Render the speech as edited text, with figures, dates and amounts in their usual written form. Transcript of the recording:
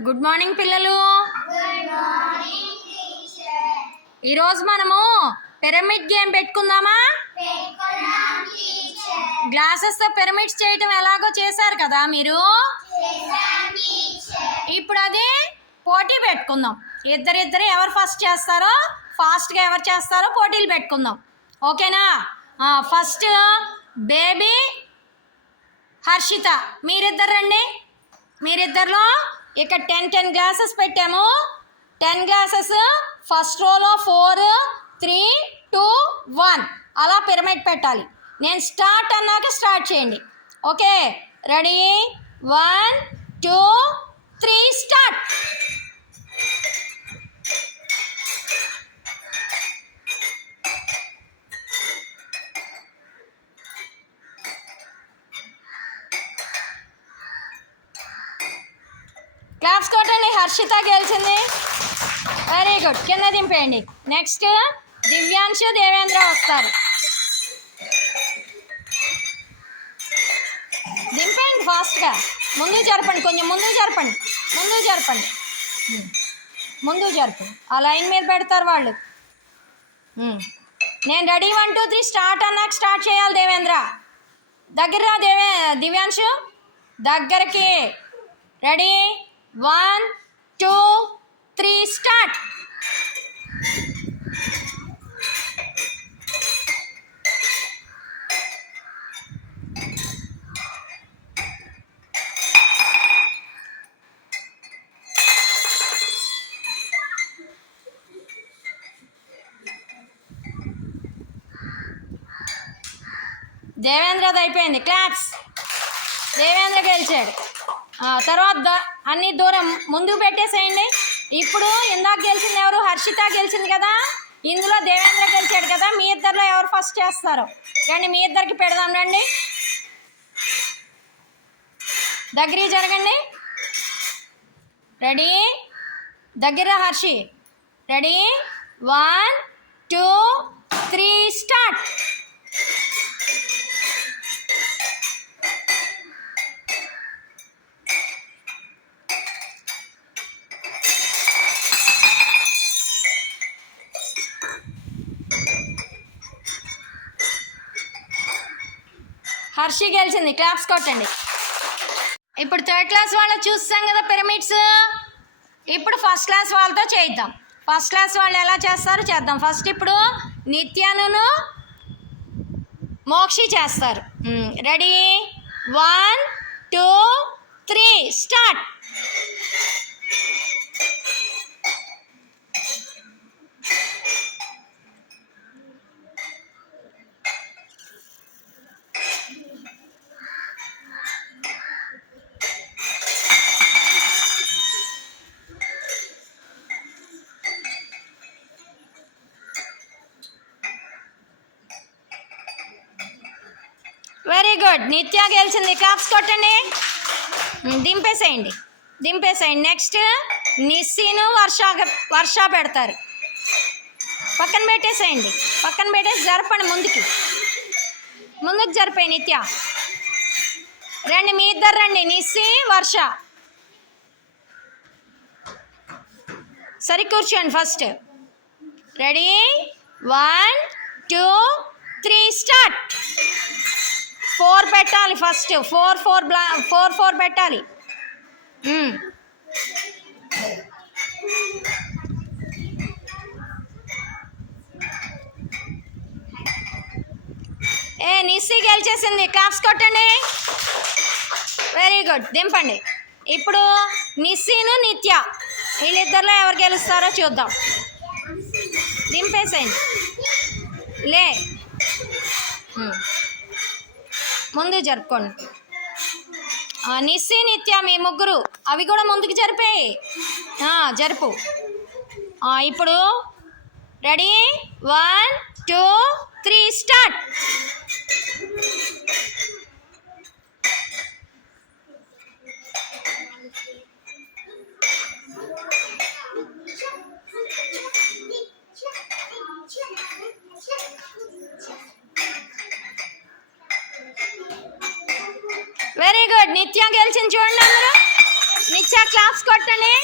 Good morning పిల్లలు. ఈరోజు మనము పిరమిడ్ గేమ్ పెట్టుకుందామా? గ్లాసెస్ తో పిరమిడ్స్ చేయటం ఎలాగో చేశారు కదా మీరు. ఇప్పుడు అది పోటీ పెట్టుకుందాం. ఇద్దరు ఎవరు ఫస్ట్ చేస్తారో, ఫాస్ట్గా ఎవరు చేస్తారో పోటీలు పెట్టుకుందాం. ఓకేనా? ఫస్ట్ బేబీ, హర్షిత, మీరిద్దరు రండి. మీరిద్దరిలో ఇక్కడ 10 గ్లాసెస్ పెట్టాము. 10 గ్లాసెస్ ఫస్ట్ రోలో 4, 3, 2, 1 అలా పిరమిడ్ పెట్టాలి. నేను స్టార్ట్ అన్నాక స్టార్ట్ చేయండి. Okay, ready? 1, 2, 3 స్టార్ట్. క్లాప్స్ కొట్టండి. హర్షిత గెలిచింది. Very good. కింద దింపేయండి. నెక్స్ట్ దివ్యాంశు, దేవేంద్ర వస్తారు. దింపేయండి ఫాస్ట్గా. ముందుకు జరపండి, కొంచెం ముందుకు జరపండి. ముందుకు జరుపు. ఆ లైన్ మీద పెడతారు వాళ్ళు. నేను రెడీ 1, 2, 3 స్టార్ట్ అన్నాక స్టార్ట్ చేయాలి. దేవేంద్ర దగ్గర రా. దివ్యాంశు దగ్గరికి. రెడీ? 1, 2, 3 స్టార్ట్. దేవేంద్రది అయిపోయింది. క్లాప్స్. దేవేంద్ర గెలిచాడు. తర్వాత అన్ని దూరం ముందుకు పెట్టేసేయండి. ఇప్పుడు ఇందాక గెలిచింది ఎవరు? హర్షిత గెలిచింది కదా. ఇందులో దేవేంద్ర గెలిచాడు కదా. మీ ఇద్దరిలో ఎవరు ఫస్ట్ చేస్తారో రండి. మీ ఇద్దరికి పెడదాం రండి. దగ్గరికి జరగండి. రెడీ? దగ్గర హర్షి. రెడీ? 1, 2, 3 స్టార్ట్. హర్షి గెలిచింది. క్లాప్స్ కొట్టండి. ఇప్పుడు 3rd క్లాస్ వాళ్ళు చూస్తాం కదా పిరమిడ్స్. ఇప్పుడు ఫస్ట్ క్లాస్ వాళ్ళతో చేద్దాం. ఫస్ట్ క్లాస్ వాళ్ళు ఎలా చేస్తారో చేద్దాం. ఫస్ట్ ఇప్పుడు నిత్యాను మోక్షి చేస్తారు. రెడీ? 1, 2, 3 స్టార్ట్. Very good. నిత్య గెలిచింది. క్లాప్స్ కొట్టండి. దింపేసేయండి. నెక్స్ట్ నిస్సీను, వర్ష పెడతారు. పక్కన పెట్టేసి జరపండి. ముందుకు జరిపాయి. నిత్య రండి. మీ ఇద్దరు రండి. నిస్సి, వర్ష సరి కూర్చోండి. First ready? 1, 2, 3 స్టార్ట్. 4 పెట్టాలి. ఫస్ట్ 4 పెట్టాలి. నిస్సి గెలిచేసింది. క్లాప్స్ కొట్టండి. Very good. దింపండి. ఇప్పుడు నిస్సీను, నిత్య వీళ్ళిద్దరిలో ఎవరు గెలుస్తారో చూద్దాం. దింపేసేయండి. లే ముందు జరుపుకోండి. నిస్సి, నిత్య మీ ముగ్గురు అవి కూడా ముందుకు జరిపాయి. జరుపు. ఇప్పుడు రెడీ? 1, 2, 3 స్టార్ట్. Very good. నిత్య గెలిచింది చూడండి అందరూ. నిచ్చా క్లాప్స్ కొట్టండి.